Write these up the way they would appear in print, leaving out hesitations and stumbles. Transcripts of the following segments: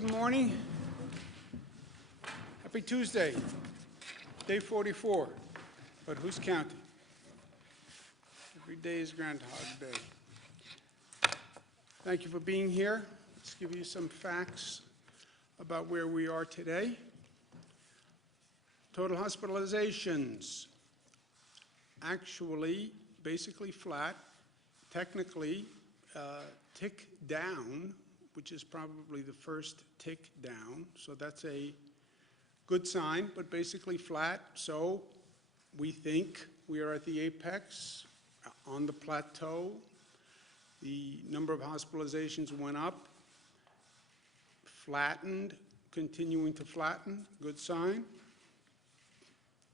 Good morning. Happy Tuesday, day 44, but who's counting? Every day is Groundhog Day. Thank you for being here. Let's give you some facts about where we are today. Total hospitalizations, actually basically flat, technically tick down, which is probably the first tick down, so that's a good sign, but basically flat. So we think we are at the apex, on the plateau. The number of hospitalizations went up, flattened, continuing to flatten, good sign.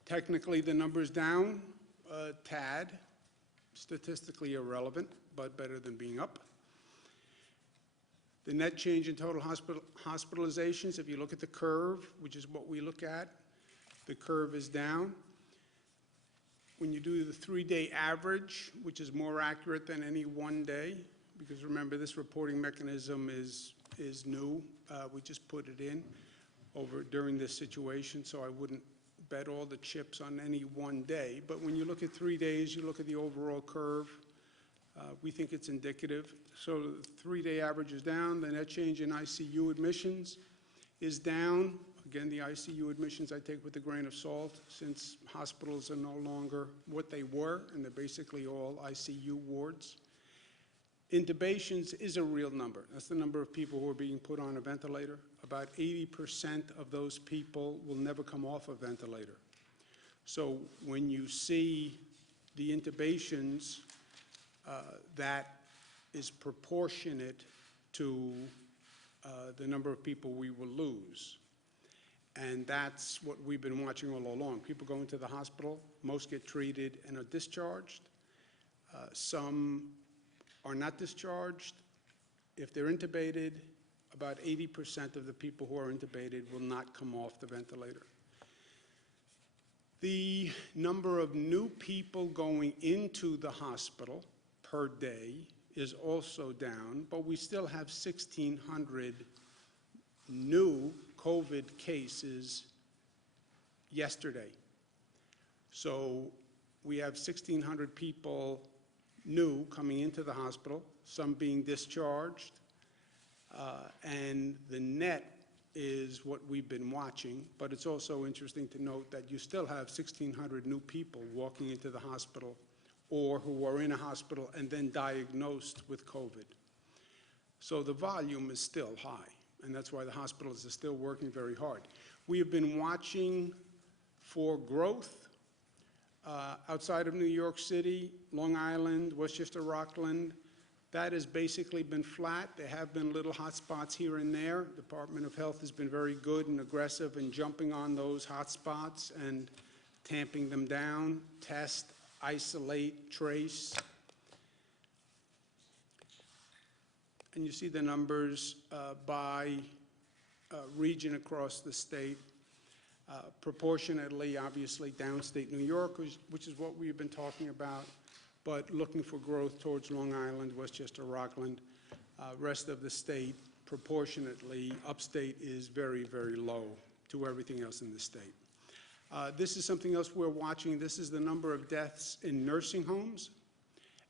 Technically, the number's down a tad, statistically irrelevant, but better than being up. The net change in total hospitalizations, if you look at the curve, which is what we look at, the curve is down. When you do the 3-day average, which is more accurate than any one day, because remember this reporting mechanism is new, we just put it in during this situation, so I wouldn't bet all the chips on any one day. But when you look at 3 days, you look at the overall curve, we think it's indicative. So the 3-day average is down. The net change in ICU admissions is down. Again, the ICU admissions I take with a grain of salt, since hospitals are no longer what they were, and they're basically all ICU wards. Intubations is a real number. That's the number of people who are being put on a ventilator. About 80% of those people will never come off a ventilator. So when you see the intubations, that is proportionate to the number of people we will lose. And that's what we've been watching all along. People go into the hospital, most get treated and are discharged. Some are not discharged. If they're intubated, about 80% of the people who are intubated will not come off the ventilator. The number of new people going into the hospital per day is also down, but we still have 1,600 new COVID cases yesterday. So we have 1,600 people new coming into the hospital, some being discharged, and the net is what we've been watching, but it's also interesting to note that you still have 1,600 new people walking into the hospital or who are in a hospital and then diagnosed with COVID. So the volume is still high, and that's why the hospitals are still working very hard. We have been watching for growth outside of New York City, Long Island, Westchester, Rockland. That has basically been flat. There have been little hot spots here and there. The Department of Health has been very good and aggressive in jumping on those hot spots and tamping them down, test, isolate, trace. And you see the numbers by region across the state. Proportionately, obviously, downstate New York, which is what we've been talking about, but looking for growth towards Long Island, Westchester, Rockland. Rest of the state, proportionately, upstate is very, very low to everything else in the state. This is something else we're watching. This is the number of deaths in nursing homes,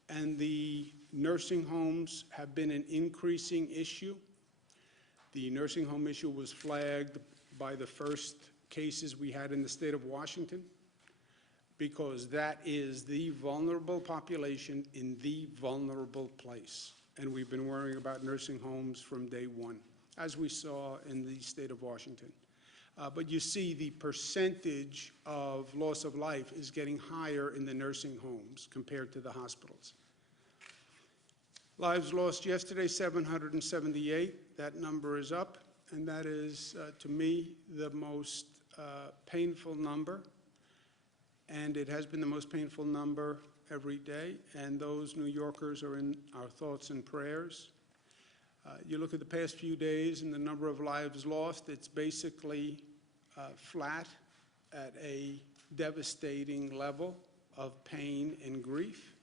and the nursing homes have been an increasing issue. The nursing home issue was flagged by the first cases we had in the state of Washington, because that is the vulnerable population in the vulnerable place. And we've been worrying about nursing homes from day one, as we saw in the state of Washington. But you see the percentage of loss of life is getting higher in the nursing homes compared to the hospitals. Lives lost yesterday, 778. That number is up, and that is, to me, the most painful number. And it has been the most painful number every day, and those New Yorkers are in our thoughts and prayers. You look at the past few days and the number of lives lost, it's basically flat at a devastating level of pain and grief.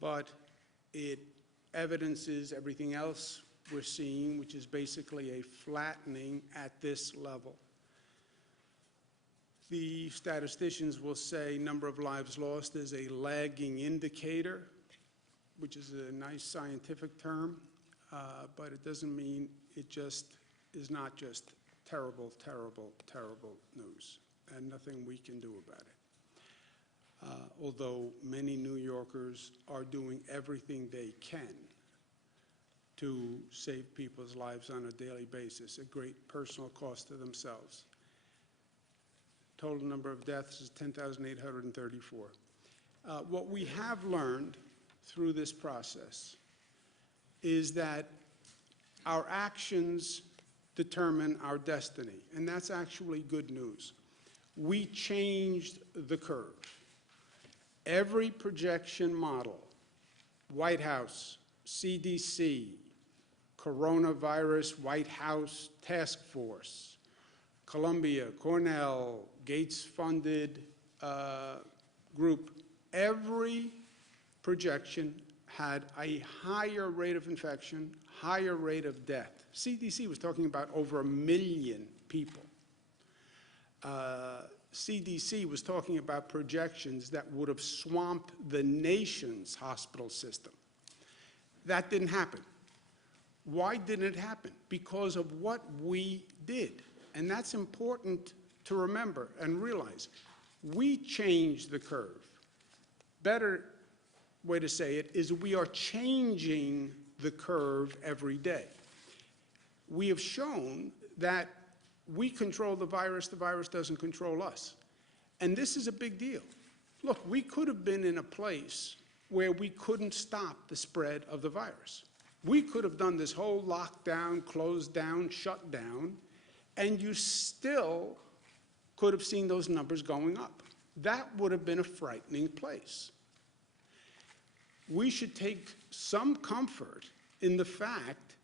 But it evidences everything else we're seeing, which is basically a flattening at this level. The statisticians will say number of lives lost is a lagging indicator, which is a nice scientific term, but it doesn't mean it just is not just terrible, terrible, terrible news, and nothing we can do about it. Although many New Yorkers are doing everything they can to save people's lives on a daily basis, at great personal cost to themselves. Total number of deaths is 10,834. What we have learned through this process is that our actions determine our destiny, and that's actually good news. We changed the curve. Every projection model, White House, CDC, Coronavirus White House Task Force, Columbia, Cornell, Gates-funded group, every projection had a higher rate of infection, higher rate of death. CDC was talking about over 1 million people. CDC was talking about projections that would have swamped the nation's hospital system. That didn't happen. Why didn't it happen? Because of what we did. And that's important to remember and realize. We changed the curve. Better way to say it is we are changing the curve every day. We have shown that we control the virus doesn't control us. And this is a big deal. Look, we could have been in a place where we couldn't stop the spread of the virus. We could have done this whole lockdown, closed down, shut down, and you still could have seen those numbers going up. That would have been a frightening place. We should take some comfort in the fact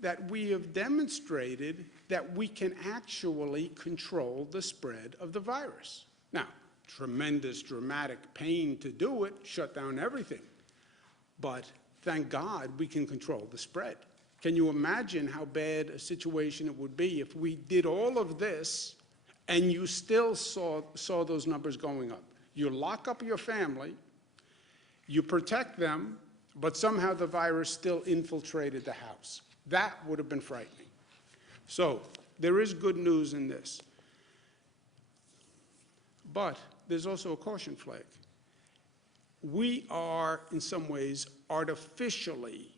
that we have demonstrated that we can actually control the spread of the virus. Now, tremendous, dramatic pain to do it, shut down everything. But thank God we can control the spread. Can you imagine how bad a situation it would be if we did all of this and you still saw those numbers going up? You lock up your family, you protect them, but somehow the virus still infiltrated the house. That would have been frightening. So there is good news in this. But there's also a caution flag. We are, in some ways, artificially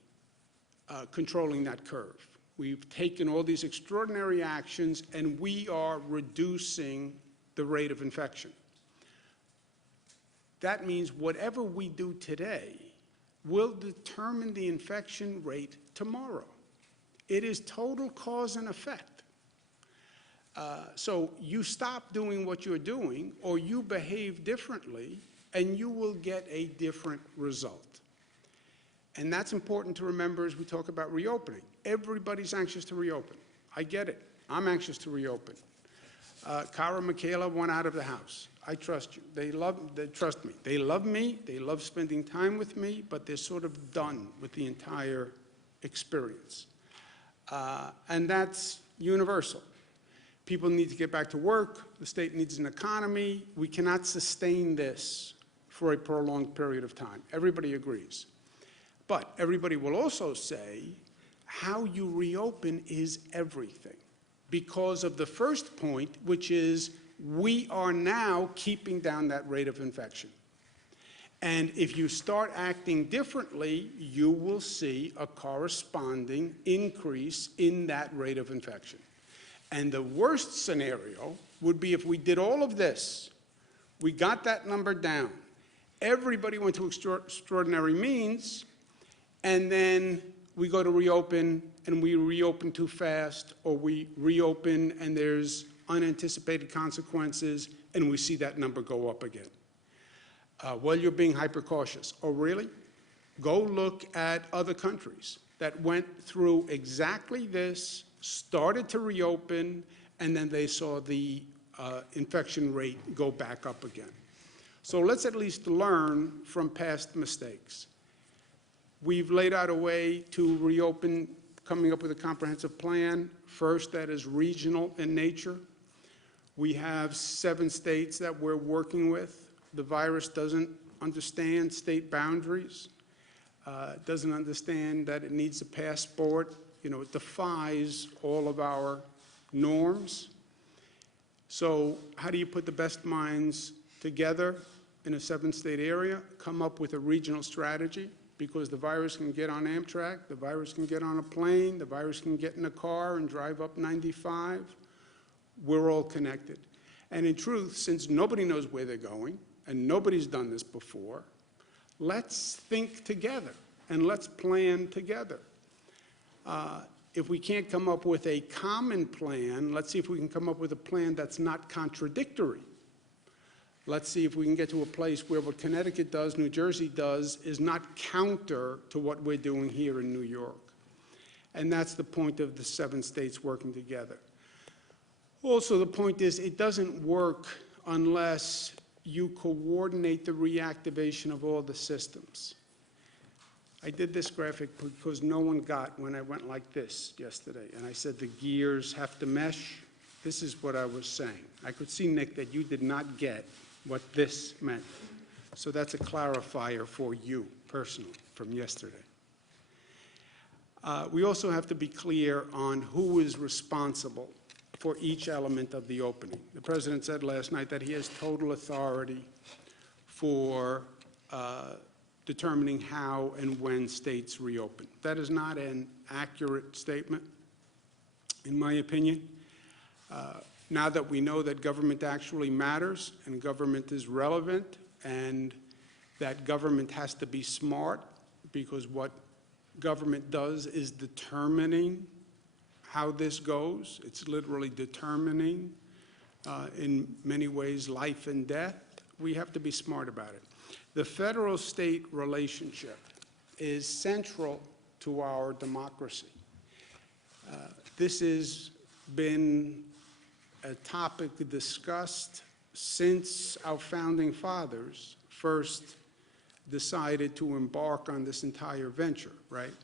controlling that curve. We've taken all these extraordinary actions, and we are reducing the rate of infection. That means whatever we do today will determine the infection rate tomorrow. It is total cause and effect. So you stop doing what you're doing, or you behave differently, and you will get a different result. And that's important to remember as we talk about reopening. Everybody's anxious to reopen. I get it. I'm anxious to reopen. Cara and Michaela went out of the house. I trust you. They trust me. They love me. They love spending time with me, but they're sort of done with the entire experience. And that's universal. People need to get back to work. The state needs an economy. We cannot sustain this for a prolonged period of time. Everybody agrees. But everybody will also say how you reopen is everything, because of the first point, which is we are now keeping down that rate of infection. And if you start acting differently, you will see a corresponding increase in that rate of infection. And the worst scenario would be if we did all of this, we got that number down, everybody went to extraordinary means, and then we go to reopen and we reopen too fast, or we reopen and there's unanticipated consequences and we see that number go up again. Well, you're being hyper cautious. Oh, really? Go look at other countries that went through exactly this, started to reopen, and then they saw the infection rate go back up again. So let's at least learn from past mistakes. We've laid out a way to reopen coming up with a comprehensive plan, first that is regional in nature. We have 7 states that we're working with. The virus doesn't understand state boundaries, doesn't understand that it needs a passport. You know, it defies all of our norms. So how do you put the best minds together in a 7-state area, come up with a regional strategy? Because the virus can get on Amtrak, the virus can get on a plane, the virus can get in a car and drive up 95. We're all connected. And in truth, since nobody knows where they're going, and nobody's done this before, let's think together and let's plan together. If we can't come up with a common plan, let's see if we can come up with a plan that's not contradictory. Let's see if we can get to a place where what Connecticut does, New Jersey does, is not counter to what we're doing here in New York. And that's the point of the 7 states working together. Also, the point is, it doesn't work unless you coordinate the reactivation of all the systems. I did this graphic because no one got when I went like this yesterday, and I said the gears have to mesh. This is what I was saying. I could see, Nick, that you did not get what this meant. So that's a clarifier for you personally from yesterday. We also have to be clear on who is responsible for each element of the opening. The President said last night that he has total authority for determining how and when states reopen. That is not an accurate statement, in my opinion. Now that we know that government actually matters and government is relevant and that government has to be smart, because what government does is determining how this goes. It's literally determining, in many ways, life and death. We have to be smart about it. The federal-state relationship is central to our democracy. This has been a topic discussed since our founding fathers first decided to embark on this entire venture, right?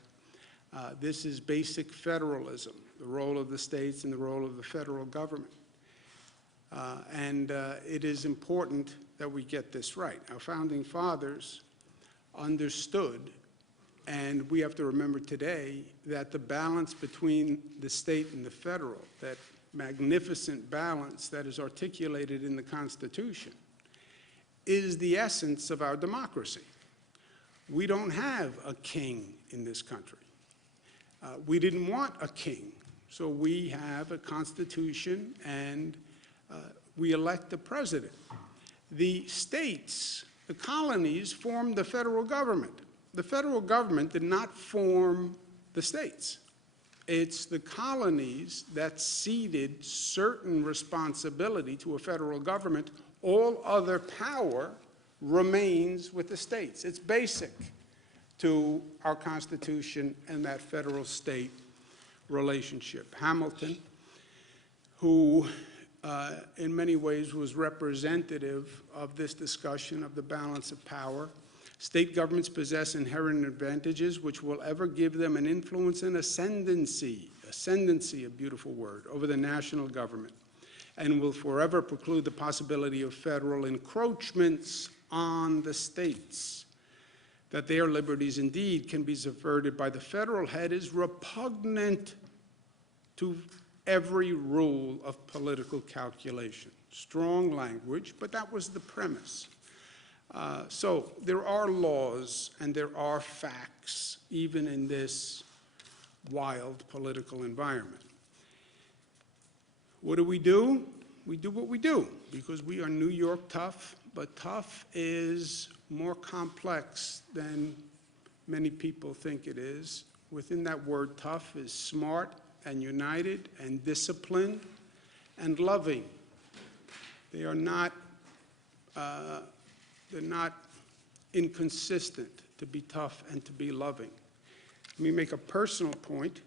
This is basic federalism, the role of the states and the role of the federal government. It is important that we get this right. Our founding fathers understood, and we have to remember today, that the balance between the state and the federal, that magnificent balance that is articulated in the Constitution, is the essence of our democracy. We don't have a king in this country. We didn't want a king, so we have a constitution and we elect a president. The states, the colonies, formed the federal government. The federal government did not form the states. It's the colonies that ceded certain responsibility to a federal government. All other power remains with the states. It's basic to our Constitution and that federal-state relationship. Hamilton, who in many ways was representative of this discussion of the balance of power. State governments possess inherent advantages which will ever give them an influence and ascendancy, a beautiful word, over the national government, and will forever preclude the possibility of federal encroachments on the states. That their liberties indeed can be subverted by the federal head is repugnant to every rule of political calculation. Strong language, but that was the premise. So there are laws and there are facts, even in this wild political environment. What do? We do what we do, because we are New York tough, but tough is more complex than many people think it is. Within that word tough is smart and united and disciplined and loving. They are not, they're not inconsistent to be tough and to be loving. Let me make a personal point,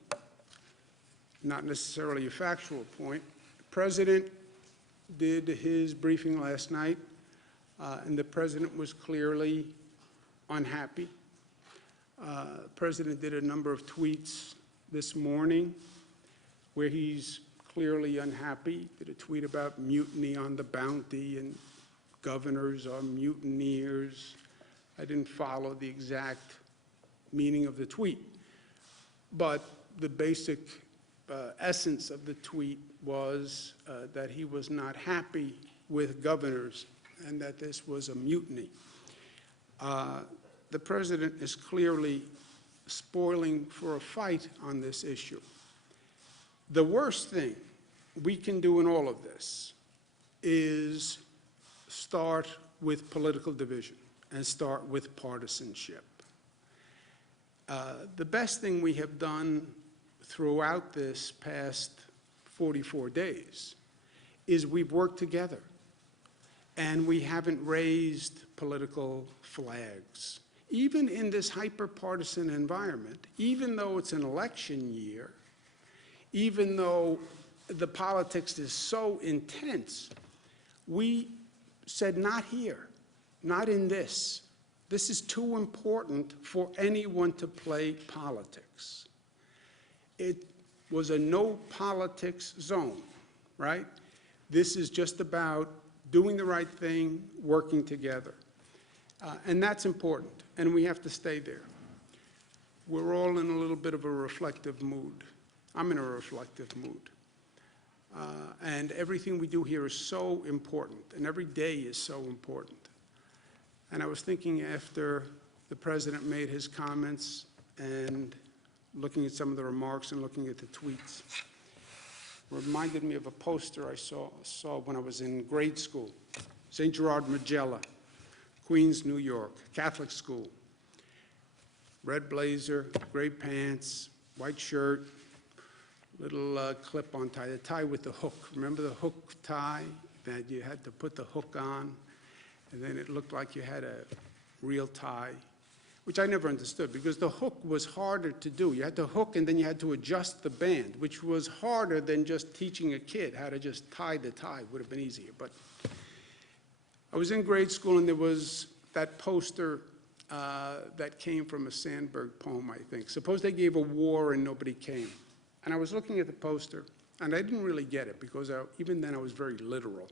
not necessarily a factual point. The President did his briefing last night, and the President was clearly unhappy. The President did a number of tweets this morning where he's clearly unhappy, did a tweet about mutiny on the Bounty and governors are mutineers. I didn't follow the exact meaning of the tweet, but the basic essence of the tweet was that he was not happy with governors and that this was a mutiny. The president is clearly spoiling for a fight on this issue. The worst thing we can do in all of this is start with political division and start with partisanship. The best thing we have done throughout this past 44 days is we've worked together and we haven't raised political flags. Even in this hyper-partisan environment, even though it's an election year, even though the politics is so intense, we said not here, not in this. This is too important for anyone to play politics. It was a no politics zone, right? This is just about doing the right thing, working together. And that's important, and we have to stay there. We're all in a little bit of a reflective mood. I'm in a reflective mood. And everything we do here is so important, and every day is so important. And I was thinking after the president made his comments and looking at some of the remarks and looking at the tweets, reminded me of a poster I saw when I was in grade school, St. Gerard Magella, Queens, New York, Catholic school. Red blazer, gray pants, white shirt, little clip-on tie, the tie with the hook. Remember the hook tie that you had to put the hook on, and then it looked like you had a real tie, which I never understood because the hook was harder to do. You had to hook and then you had to adjust the band, which was harder than just teaching a kid how to just tie the tie. Would have been easier. But I was in grade school and there was that poster that came from a Sandberg poem, I think. Suppose they gave a war and nobody came. And I was looking at the poster, and I didn't really get it because even then I was very literal.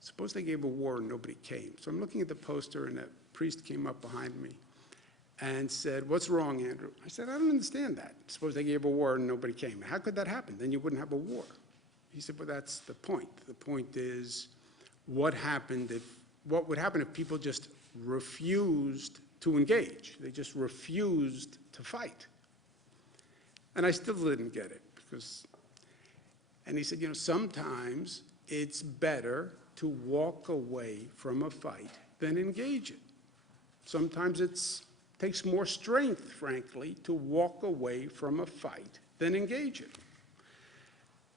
Suppose they gave a war and nobody came. So I'm looking at the poster, and a priest came up behind me and said, "What's wrong, Andrew?" I said, "I don't understand that. Suppose they gave a war and nobody came. How could that happen? Then you wouldn't have a war." He said, "Well, that's the point. The point is what would happen if people just refused to engage? They just refused to fight." And I still didn't get it and he said, sometimes it's better to walk away from a fight than engage it. Sometimes it takes more strength, frankly, to walk away from a fight than engage it.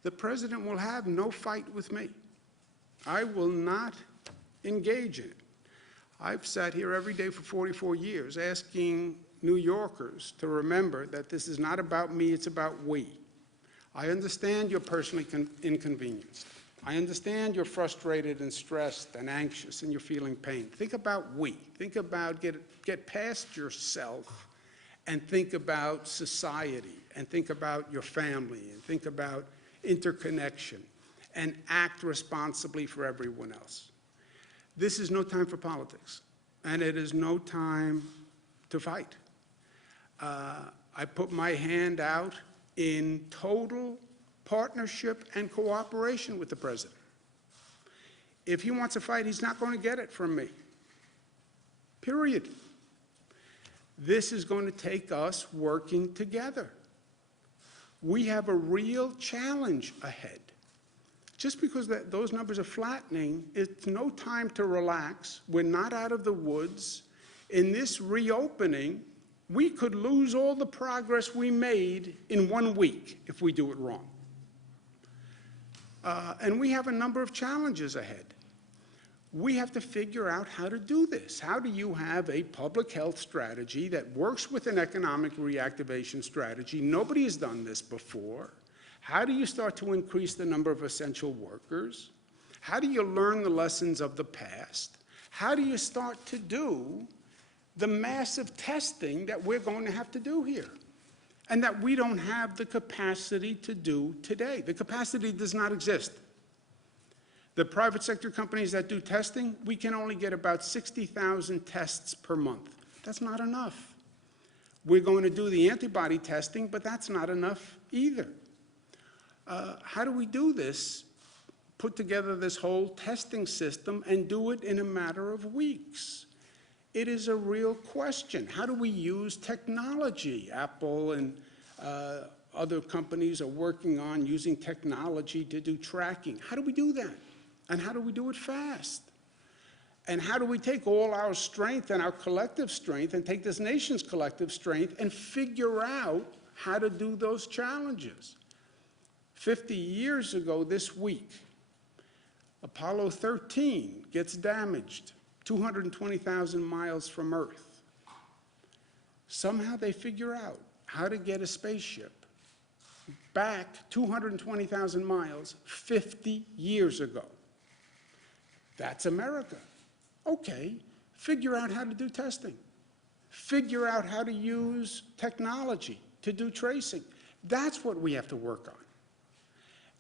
The president will have no fight with me. I will not engage in it. I've sat here every day for 44 years asking New Yorkers to remember that this is not about me, it's about we. I understand you're personally inconvenienced. I understand you're frustrated and stressed and anxious and you're feeling pain. Think about we. Think about, get past yourself and think about society and think about your family and think about interconnection and act responsibly for everyone else. This is no time for politics, and it is no time to fight. I put my hand out in total partnership and cooperation with the president. If he wants a fight, he's not going to get it from me. Period. This is going to take us working together. We have a real challenge ahead. Just because those numbers are flattening, it's no time to relax. We're not out of the woods. In this reopening, we could lose all the progress we made in 1 week if we do it wrong. And we have a number of challenges ahead. We have to figure out how to do this. How do you have a public health strategy that works with an economic reactivation strategy? Nobody has done this before. How do you start to increase the number of essential workers? How do you learn the lessons of the past? How do you start to do the massive testing that we're going to have to do here? and that we don't have the capacity to do today. The capacity does not exist. The private sector companies that do testing, we can only get about 60,000 tests per month. That's not enough. We're going to do the antibody testing, but that's not enough either. How do we do this? Put together this whole testing system and do it in a matter of weeks? It is a real question. How do we use technology? Apple and other companies are working on using technology to do tracking. How do we do that? And how do we do it fast? And how do we take all our strength and our collective strength and take this nation's collective strength and figure out how to do those challenges? 50 years ago this week, Apollo 13 gets damaged 220,000 miles from Earth. Somehow they figure out how to get a spaceship back 220,000 miles 50 years ago. That's America. Okay, figure out how to do testing. Figure out how to use technology to do tracing. That's what we have to work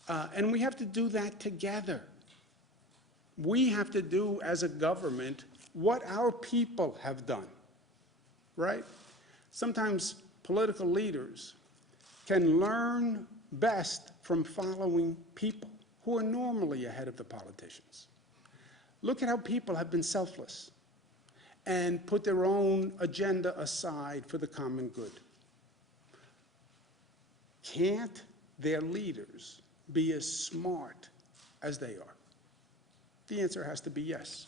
on. And we have to do that together. We have to do, as a government, what our people have done, right? Sometimes political leaders can learn best from following people who are normally ahead of the politicians. Look at how people have been selfless and put their own agenda aside for the common good. Can't their leaders be as smart as they are? The answer has to be yes.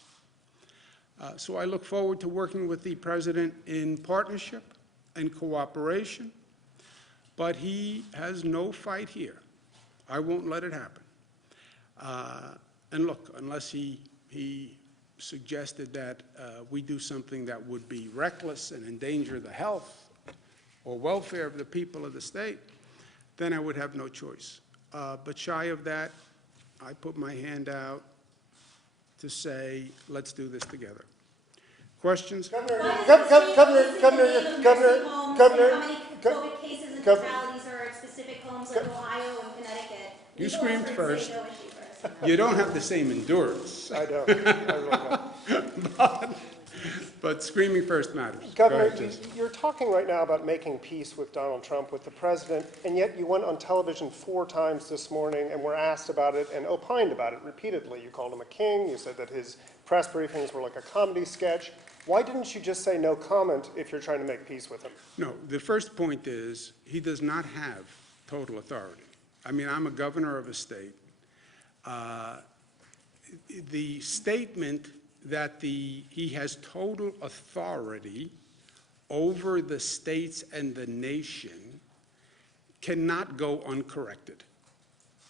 So I look forward to working with the President in partnership and cooperation, but he has no fight here. I won't let it happen. And look, unless he suggested that we do something that would be reckless and endanger the health or welfare of the people of the state, then I would have no choice. But shy of that, I put my hand out to say, let's do this together. Questions? Governor, how many COVID cases and fatalities are at specific homes like Ohio and Connecticut? You screamed first. You don't have the same endurance. I don't. I really don't. But screaming first matters. Governor, you're talking right now about making peace with Donald Trump, with the president, and yet you went on television 4 times this morning and were asked about it and opined about it repeatedly. You called him a king. You said that his press briefings were like a comedy sketch. Why didn't you just say no comment if you're trying to make peace with him? No, the first point is he does not have total authority. I mean, I'm a governor of a state. The statement that he has total authority over the states and the nation cannot go uncorrected.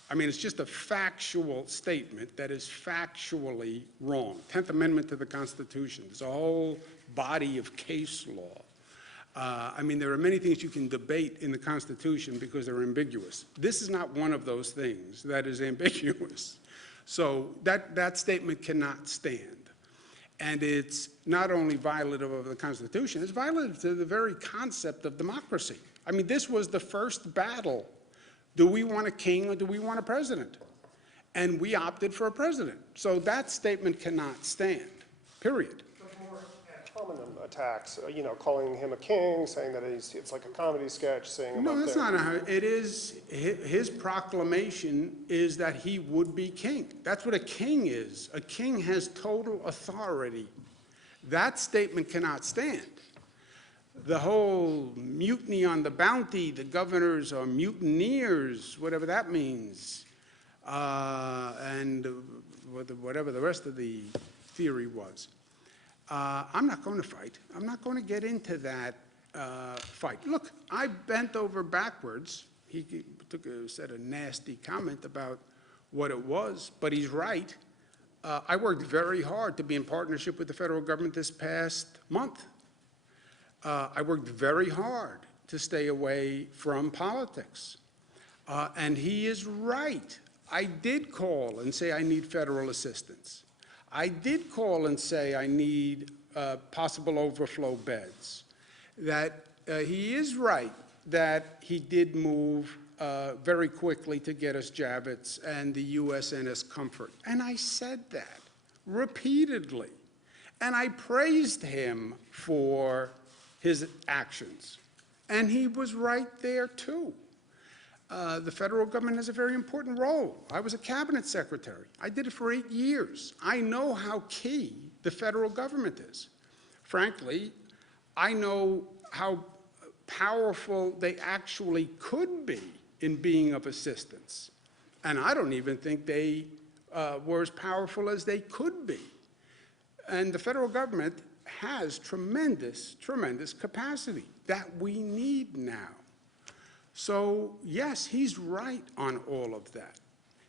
I mean, it's just a factual statement that is factually wrong. 10th Amendment to the Constitution. There's a whole body of case law. I mean, there are many things you can debate in the Constitution because they're ambiguous. This is not one of those things that is ambiguous. So that statement cannot stand. And it's not only violative of the Constitution, it's violative to the very concept of democracy. I mean, this was the first battle. Do we want a king or do we want a president? And we opted for a president. So that statement cannot stand, period. Hominem attacks, calling him a king, saying that it's like a comedy sketch, saying No, that's not how it is. His proclamation is that he would be king. That's what a king is. A king has total authority. That statement cannot stand. The whole mutiny on the bounty, the governors are mutineers, whatever that means, and whatever the rest of the theory was. I'm not going to fight. I'm not going to get into that fight. Look, I bent over backwards. He said a nasty comment about what it was, but he's right. I worked very hard to be in partnership with the federal government this past month. I worked very hard to stay away from politics. And he is right. I did call and say I need federal assistance. I did call and say I need possible overflow beds. That he is right that he did move very quickly to get us Javits and the USNS Comfort. And I said that repeatedly. And I praised him for his actions. And he was right there, too. The federal government has a very important role. I was a cabinet secretary. I did it for 8 years. I know how key the federal government is. Frankly, I know how powerful they actually could be in being of assistance. And I don't even think they were as powerful as they could be. And the federal government has tremendous, tremendous capacity that we need now. So, yes, he's right on all of that.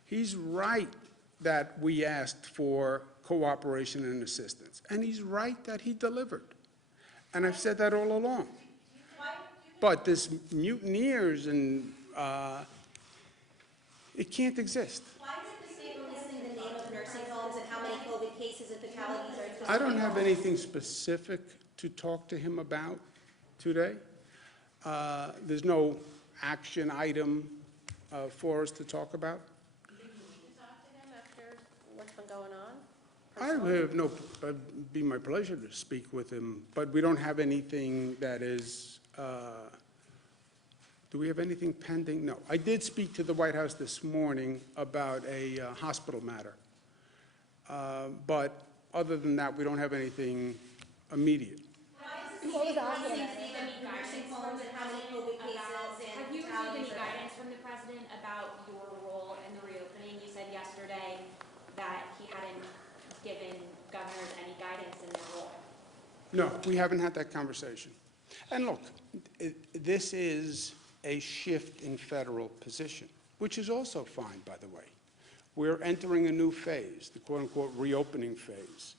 He's right that we asked for cooperation and assistance. And he's right that he delivered. And I've said that all along. But this mutineers and it can't exist. Why is the state releasing the name of nursing homes and how many COVID cases and fatalities are specific? I don't have anything specific to talk to him about today. There's no action item for us to talk about. Did you need to talk to him after what's been going on? I have no, it'd be my pleasure to speak with him, but we don't have anything that is, do we have anything pending? No. I did speak to the White House this morning about a hospital matter. But other than that, we don't have anything immediate. What was the hospital? Nursing homes and how many COVID cases and Have you received fatalities any are- guidance from the president about your role in the reopening? You said yesterday that he hadn't given governors any guidance in their role. No, we haven't had that conversation. And look, this is a shift in federal position, which is also fine, by the way. We're entering a new phase, the quote-unquote reopening phase.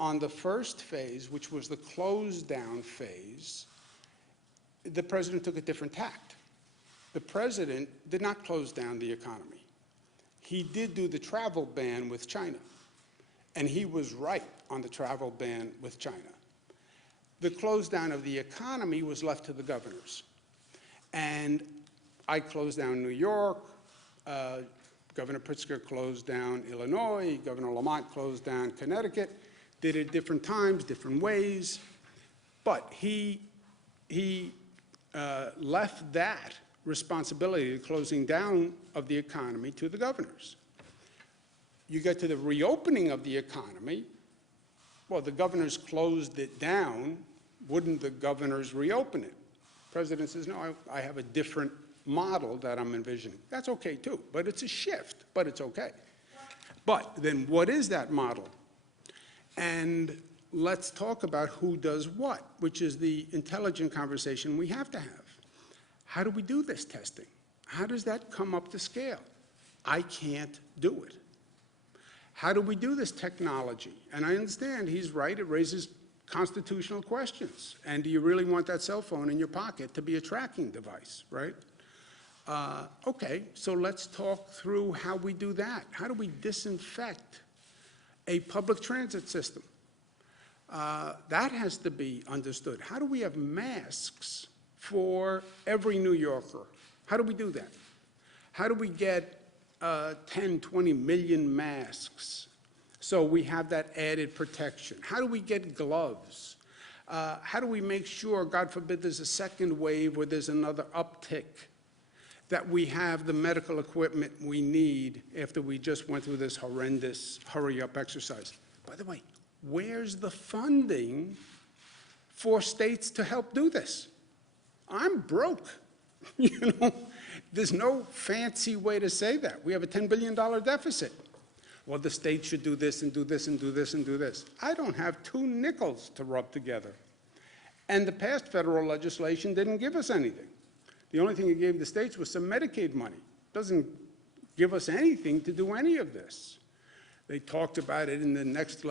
On the first phase, which was the close-down phase, the president took a different tact. The president did not close down the economy. He did do the travel ban with China, and he was right on the travel ban with China. The close down of the economy was left to the governors. And I closed down New York, Governor Pritzker closed down Illinois, Governor Lamont closed down Connecticut, did it different times, different ways, but he left that responsibility, the closing down of the economy, to the governors. You get to the reopening of the economy, well, the governors closed it down, wouldn't the governors reopen it? The president says, no, I have a different model that I'm envisioning. That's okay too, but it's a shift, but it's okay. But then what is that model? And let's talk about who does what, which is the intelligent conversation we have to have. How do we do this testing? How does that come up to scale? I can't do it. How do we do this technology? And I understand he's right, it raises constitutional questions. And do you really want that cell phone in your pocket to be a tracking device, right? Okay, so let's talk through how we do that. How do we disinfect a public transit system? That has to be understood. How do we have masks for every New Yorker? How do we do that? How do we get 10, 20 million masks so we have that added protection? How do we get gloves? How do we make sure, God forbid, there's a second wave where there's another uptick, that we have the medical equipment we need after we just went through this horrendous hurry-up exercise? By the way, where's the funding for states to help do this? I'm broke. You know, there's no fancy way to say that. We have a $10 billion deficit. Well, the state should do this and do this and do this and do this. I don't have 2 nickels to rub together. And the past federal legislation didn't give us anything. The only thing it gave the states was some Medicaid money. It doesn't give us anything to do any of this. They talked about it in the next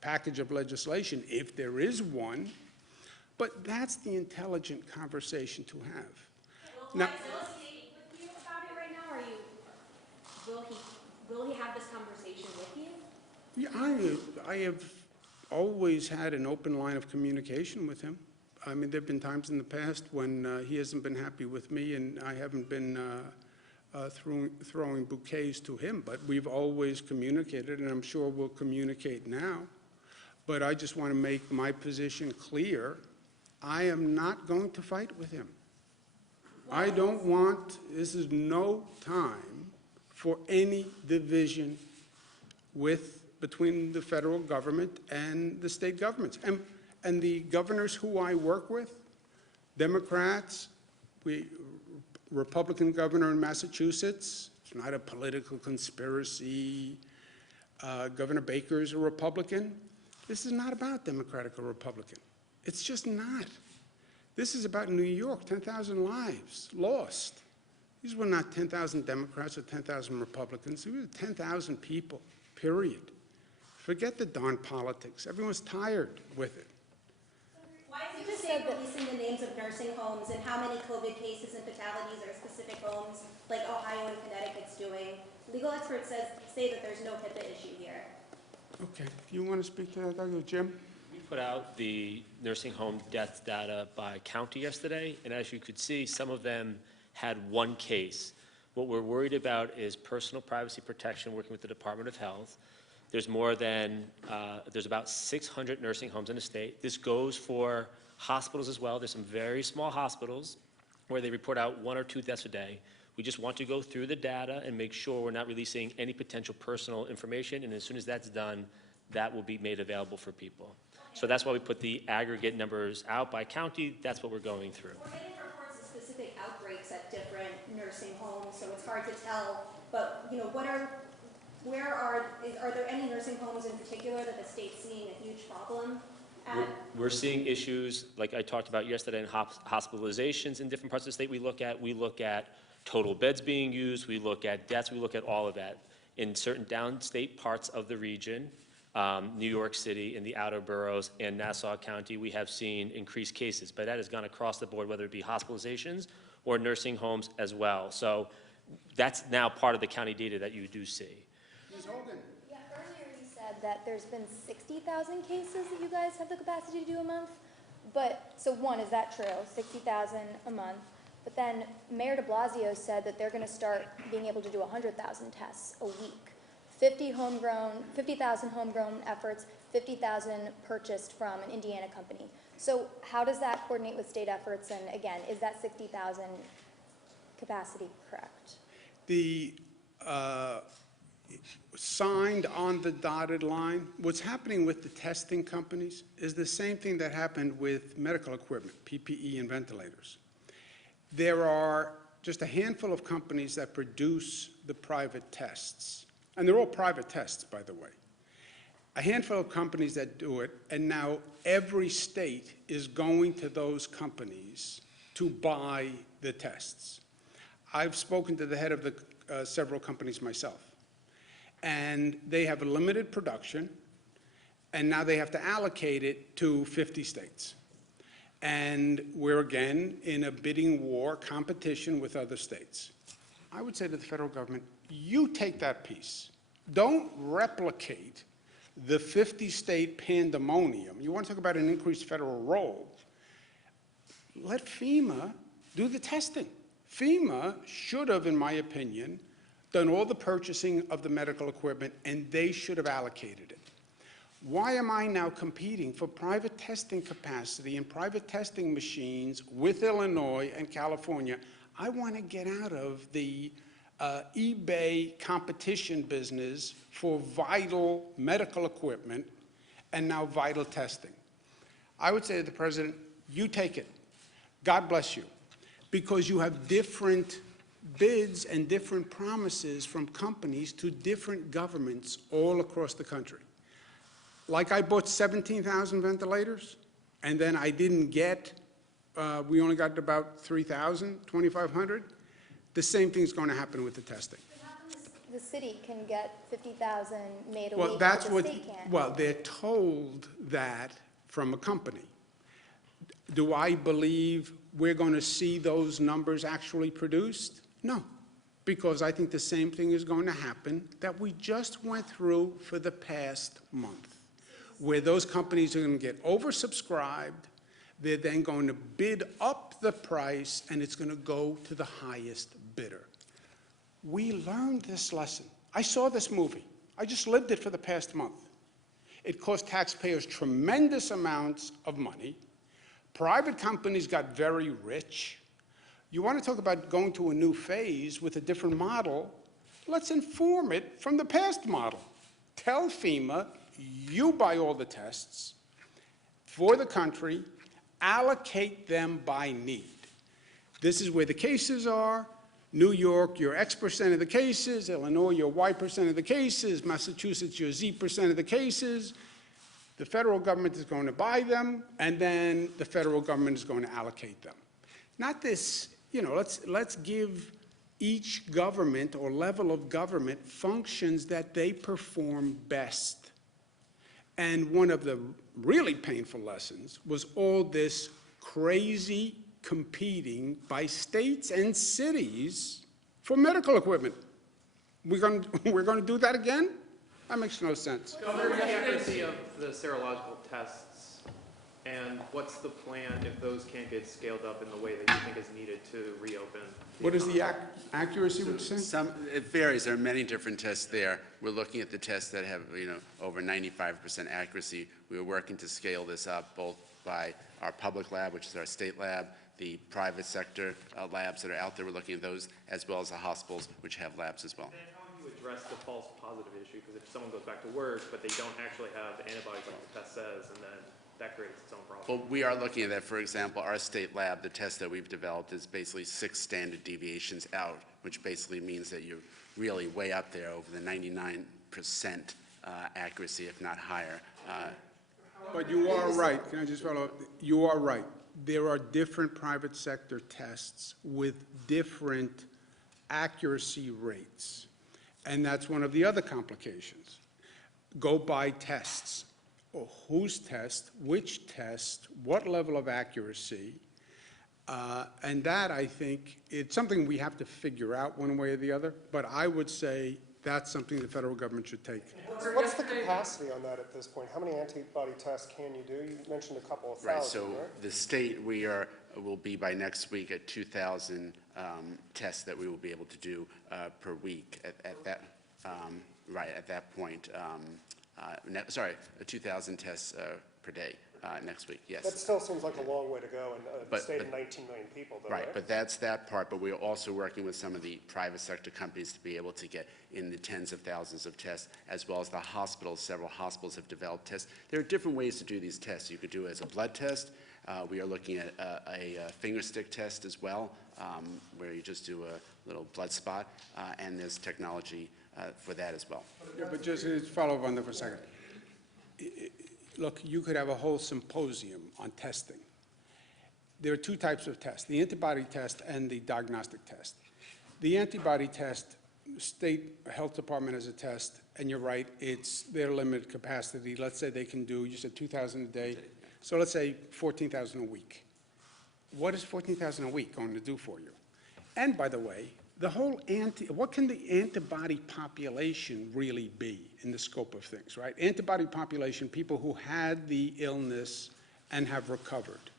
package of legislation, if there is one. But that's the intelligent conversation to have. Will Now, Will speak with you about it right now, or will he have this conversation with you? yeah, I have always had an open line of communication with him. I mean, there've been times in the past when he hasn't been happy with me, and I haven't been throwing bouquets to him, but we've always communicated, and I'm sure we'll communicate now. But I just want to make my position clear. I am not going to fight with him. I don't want, this is no time for any division between the federal government and the state governments. And the governors who I work with, Democrats, Republican governor in Massachusetts, it's not a political conspiracy. Governor Baker is a Republican. This is not about Democratic or Republican. It's just not. This is about New York, 10,000 lives lost. These were not 10,000 Democrats or 10,000 Republicans. These were 10,000 people, period. Forget the darn politics. Everyone's tired with it. Why is the state releasing the names of nursing homes and how many COVID cases and fatalities are specific homes like Ohio and Connecticut's doing? Legal experts say that there's no HIPAA issue here. Okay, you want to speak to that, Dr. Jim? We put out the nursing home death data by county yesterday, and as you could see, some of them had one case. What we're worried about is personal privacy protection, working with the Department of Health. There's about 600 nursing homes in the state. This goes for hospitals as well. There's some very small hospitals where they report out 1 or 2 deaths a day. We just want to go through the data and make sure we're not releasing any potential personal information, and as soon as that's done, that will be made available for people. So that's why we put the aggregate numbers out by county. That's what we're going through. We're getting reports of specific outbreaks at different nursing homes, so it's hard to tell. But, you know, are there any nursing homes in particular that the state's seeing a huge problem at? We're seeing issues, like I talked about yesterday, in hospitalizations in different parts of the state. We look at total beds being used, we look at deaths, we look at all of that. In certain downstate parts of the region, New York City, in the outer boroughs, and Nassau County, we have seen increased cases, but that has gone across the board, whether it be hospitalizations or nursing homes as well. So that's now part of the county data that you do see. Ms. Hogan. Yeah, earlier you said that there's been 60,000 cases that you guys have the capacity to do a month. But, so one, is that true? 60,000 a month. But then Mayor de Blasio said that they're going to start being able to do 100,000 tests a week. 50,000 homegrown efforts, 50,000 purchased from an Indiana company. So how does that coordinate with state efforts? And again, is that 60,000 capacity correct? The signed on the dotted line, what's happening with the testing companies is the same thing that happened with medical equipment, PPE and ventilators. There are just a handful of companies that produce the private tests, and they're all private tests, by the way. A handful of companies that do it, and now every state is going to those companies to buy the tests. I've spoken to the head of the several companies myself, and they have a limited production, and now they have to allocate it to 50 states. And we're again in a bidding war competition with other states. I would say to the federal government, you take that piece. Don't replicate the 50-state pandemonium. You want to talk about an increased federal role. Let FEMA do the testing. FEMA should have, in my opinion, done all the purchasing of the medical equipment, and they should have allocated it. Why am I now competing for private testing capacity and private testing machines with Illinois and California? I want to get out of the eBay competition business for vital medical equipment and now vital testing. I would say to the president, you take it. God bless you. Because you have different bids and different promises from companies to different governments all across the country. Like I bought 17,000 ventilators, and then I didn't get, we only got about 3,000, 2,500. The same thing's going to happen with the testing. The city can get 50,000 made a Well, week, that's but the what, state can't. well, they're told that from a company. Do I believe we're going to see those numbers actually produced? No, because I think the same thing is going to happen that we just went through for the past month, where those companies are going to get oversubscribed, They're then going to bid up the price, and it's going to go to the highest bidder. We learned this lesson. I saw this movie. I just lived it for the past month. It cost taxpayers tremendous amounts of money. Private companies got very rich. You want to talk about going to a new phase with a different model? Let's inform it from the past model. Tell FEMA, you buy all the tests for the country, allocate them by need. This is where the cases are. New York, your X% of the cases. Illinois, your Y% of the cases. Massachusetts, your Z% of the cases. The federal government is going to buy them, and then the federal government is going to allocate them. Not this, let's give each government or level of government functions that they perform best. And one of the really painful lessons was all this crazy competing by states and cities for medical equipment. We're going to do that again? That makes no sense. Governor, the accuracy of the serological tests, and what's the plan if those can't get scaled up in the way that you think is needed to reopen? What is the accuracy, would you say? It varies. There are many different tests there. We're looking at the tests that have, over 95% accuracy. We are working to scale this up both by our public lab, which is our state lab, the private sector labs that are out there. We're looking at those, as well as the hospitals, which have labs as well. And how do you address the false positive issue? Because if someone goes back to work, but they don't actually have antibodies like the test says, and then that creates its own problem. Well, we are looking at that. For example, our state lab, the test that we've developed is basically 6 standard deviations out, which basically means that you're really way up there over the 99% accuracy, if not higher. But you are right. Can I just follow up? You are right. There are different private sector tests with different accuracy rates. And that's one of the other complications. Go buy tests. Or whose test, which test, what level of accuracy. And that, I think, it's something we have to figure out one way or the other. But I would say that's something the federal government should take. So what's the capacity on that at this point? How many antibody tests can you do? You mentioned a couple of thousand, Right, so the state, will be by next week at 2,000 tests that we will be able to do per week at that point. 2,000 tests per day next week, yes. That still seems like a long way to go in a state of 19 million people, though, Right, but that's that part, but we are also working with some of the private sector companies to be able to get in the tens of thousands of tests, as well as the hospitals. Several hospitals have developed tests. There are different ways to do these tests. You could do it as a blood test. We are looking at a finger stick test as well, where you just do a little blood spot, and there's technology for that as well. Yeah, but just to follow up on that for a second. Look, you could have a whole symposium on testing. There are 2 types of tests, the antibody test and the diagnostic test. The antibody test, state health department has a test, and you're right, it's their limited capacity. Let's say they can do, you said 2,000 a day, so let's say 14,000 a week. What is 14,000 a week going to do for you? And by the way, the whole what can the antibody population really be in the scope of things, right? Antibody population, people who had the illness and have recovered.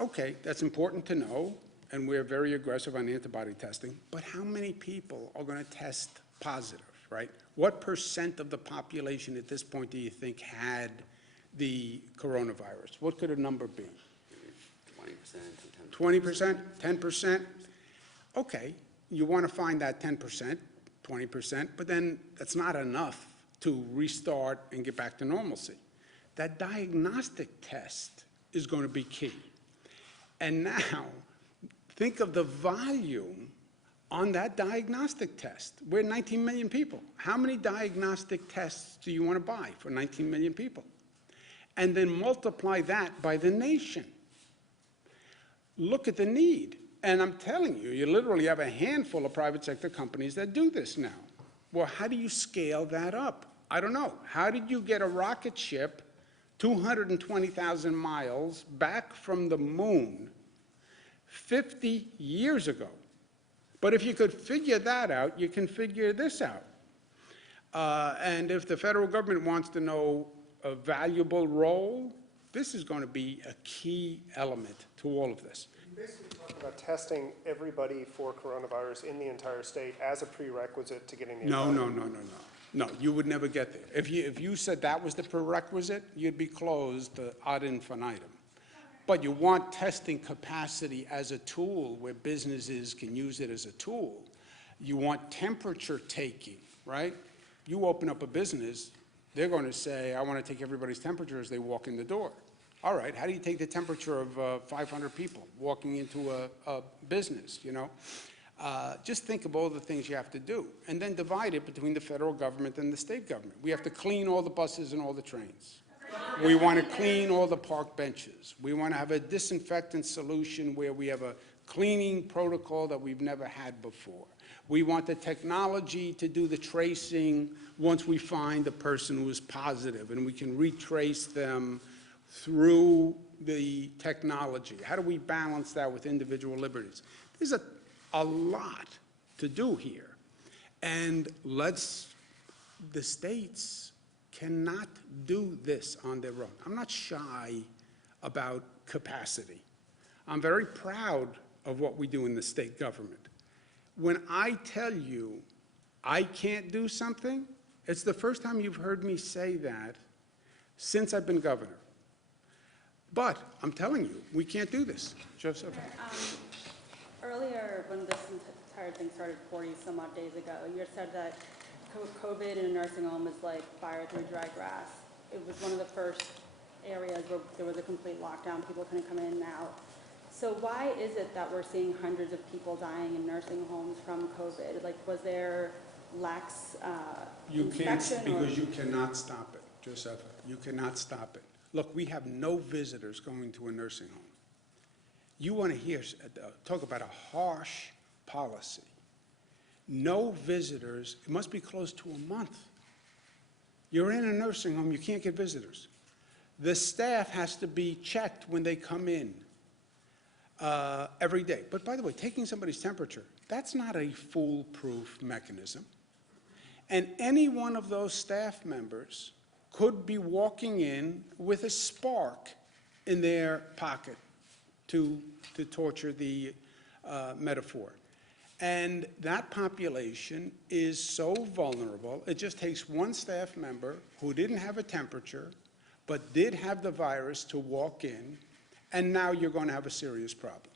Okay, that's important to know, and we're very aggressive on antibody testing, but how many people are going to test positive, right? What % of the population at this point do you think had the coronavirus? What could a number be? 20%. 20%? 10%? Okay. You want to find that 10%, 20%, but then that's not enough to restart and get back to normalcy. That diagnostic test is going to be key. And now, think of the volume on that diagnostic test. We're 19 million people. How many diagnostic tests do you want to buy for 19 million people? And then multiply that by the nation. Look at the need. And I'm telling you, you literally have a handful of private sector companies that do this now. Well, how do you scale that up? I don't know. How did you get a rocket ship 220,000 miles back from the moon 50 years ago? But if you could figure that out, you can figure this out. And if the federal government wants to know a valuable role This is going to be a key element to all of this. Basically talking about testing everybody for coronavirus in the entire state as a prerequisite to getting the. No, no, no, no, no. No, you would never get there. If you said that was the prerequisite, you'd be closed ad infinitum. But you want testing capacity as a tool where businesses can use it as a tool. You want temperature taking, right? You open up a business, they're going to say, I want to take everybody's temperature as they walk in the door. All right, how do you take the temperature of 500 people walking into a business, you know? Just think of all the things you have to do, and then divide it between the federal government and the state government. We have to clean all the buses and all the trains. We want to clean all the park benches. We want to have a disinfectant solution where we have a cleaning protocol that we've never had before. We want the technology to do the tracing once we find the person who is positive, and we can retrace them through the technology. How do we balance that with individual liberties? There's a lot to do here. And the states cannot do this on their own. I'm not shy about capacity. I'm very proud of what we do in the state government. When I tell you I can't do something, it's the first time you've heard me say that since I've been governor. But I'm telling you, we can't do this. Joseph? Earlier, when this entire thing started 40-some odd days ago, you had said that COVID in a nursing home is like fire through dry grass. It was one of the first areas where there was a complete lockdown. People couldn't come in and out. So why is it that we're seeing hundreds of people dying in nursing homes from COVID? Like, was there lax You can't, inspection? because you cannot stop it, Joseph. You cannot stop it. Look, we have no visitors going to a nursing home. You want to hear, talk about a harsh policy. No visitors, it must be close to a month. You're in a nursing home, you can't get visitors. The staff has to be checked when they come in every day. But by the way, taking somebody's temperature, that's not a foolproof mechanism. And any one of those staff members could be walking in with a spark in their pocket, to torture the metaphor. And that population is so vulnerable, it just takes one staff member who didn't have a temperature, but did have the virus to walk in, and now you're going to have a serious problem.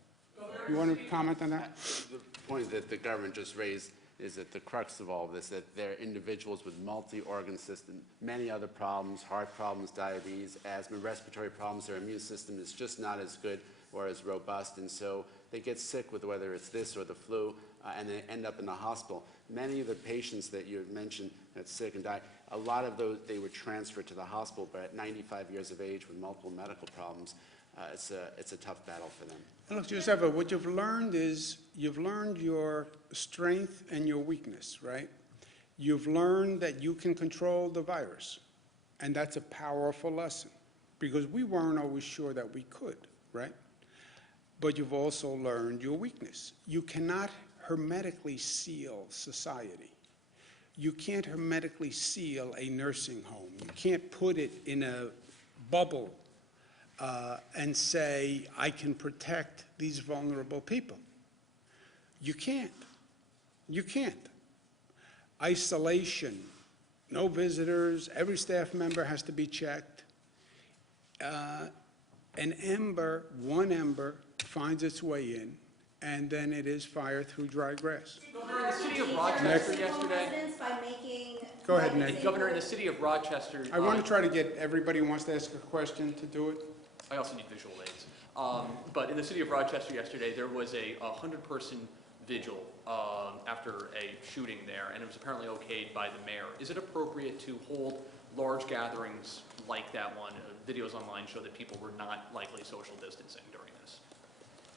You want to comment on that? The point that the government just raised is that the crux of all of this, that there are individuals with multi-organ system, many other problems, heart problems, diabetes, asthma, respiratory problems. Their immune system is just not as good or as robust, and so they get sick with whether it's this or the flu, and they end up in the hospital. Many of the patients that you had mentioned that's sick and die, a lot of those, they were transferred to the hospital, but at 95 years of age with multiple medical problems, it's a tough battle for them. And look, Joseph, what you've learned is, you've learned your strength and your weakness, right? You've learned that you can control the virus, and that's a powerful lesson, because we weren't always sure that we could, right? But you've also learned your weakness. You cannot hermetically seal society. You can't hermetically seal a nursing home. You can't put it in a bubble and say, I can protect these vulnerable people. You can't. You can't. Isolation, no visitors, every staff member has to be checked. An ember, one ember, finds its way in, and then it is fire through dry grass. Governor, in the city of Rochester yesterday. By making. Go ahead, Nick. Governor, in the city of Rochester. I want to try to get everybody who wants to ask a question to do it. I also need visual aids. But in the city of Rochester yesterday, there was a 100-person vigil after a shooting there, and it was apparently okayed by the mayor. Is it appropriate to hold large gatherings like that one? Videos online show that people were not likely social distancing during this.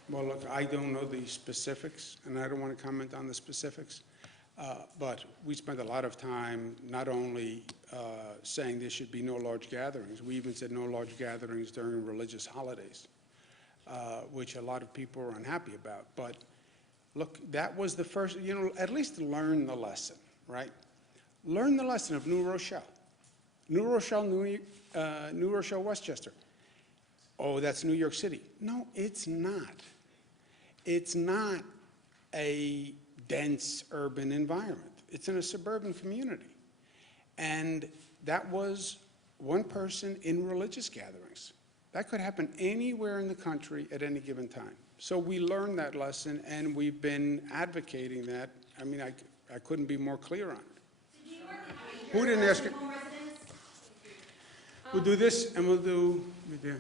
Well, look, I don't know the specifics, and I don't want to comment on the specifics, but we spent a lot of time not only saying there should be no large gatherings, we even said no large gatherings during religious holidays, which a lot of people are unhappy about. But look, that was the first, at least learn the lesson, right? Learn the lesson of New Rochelle. New Rochelle, Westchester. oh, that's New York City. No, it's not. It's not a dense urban environment. It's in a suburban community. And that was one person in religious gatherings. That could happen anywhere in the country at any given time. So we learned that lesson, and we've been advocating that. I mean, I couldn't be more clear on it. Who didn't ask it? Home residents? We'll do this, and we'll do,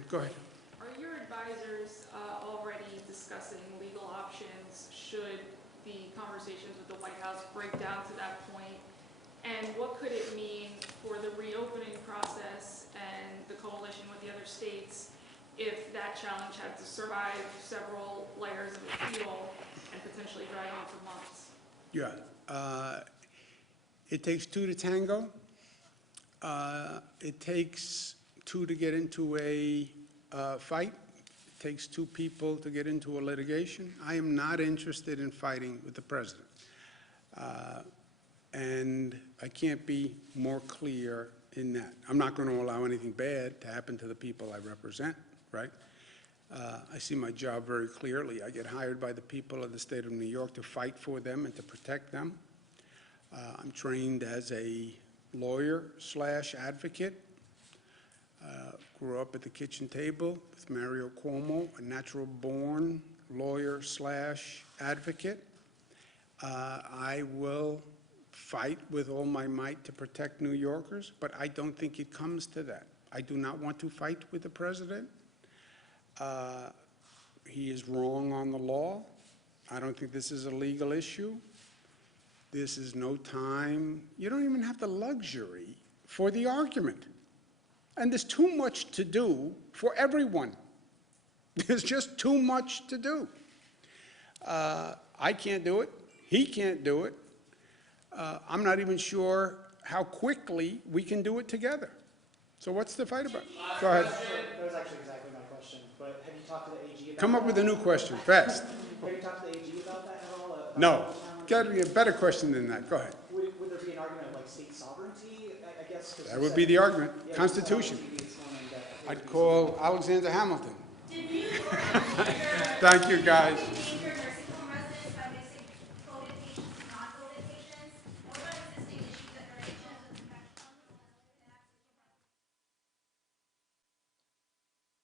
go ahead. Are your advisors already discussing legal options should the conversations with the White House break down to that point? And what could it mean for the reopening process and the coalition with the other states if that challenge had to survive several layers of appeal and potentially drag on for months? Yeah. It takes two to tango. It takes two to get into a fight. It takes two people to get into a litigation. I am not interested in fighting with the president. And I can't be more clear in that. I'm not going to allow anything bad to happen to the people I represent, right? I see my job very clearly. I get hired by the people of the state of New York to fight for them and to protect them. I'm trained as a lawyer/advocate. Grew up at the kitchen table with Mario Cuomo, a natural-born lawyer/advocate. I will fight with all my might to protect New Yorkers, but I don't think it comes to that. I do not want to fight with the president. He is wrong on the law. I don't think this is a legal issue. This is no time. You don't even have the luxury for the argument. And there's too much to do for everyone. There's just too much to do. I can't do it. He can't do it. I'm not even sure how quickly we can do it together. So what's the fight about? Go ahead. That was actually exactly my question, but have you talked to the AG about Come up with a new question, fast. Have you talked to the AG about that at all? About No. the challenge? Got to be a better question than that. Go ahead. Would there be an argument of like state sovereignty, I guess? 'Cause That you would said- be the argument. Yeah, you said Constitution. on TV this morning that it I'd would be call Alexander Hamilton. Thank you, guys.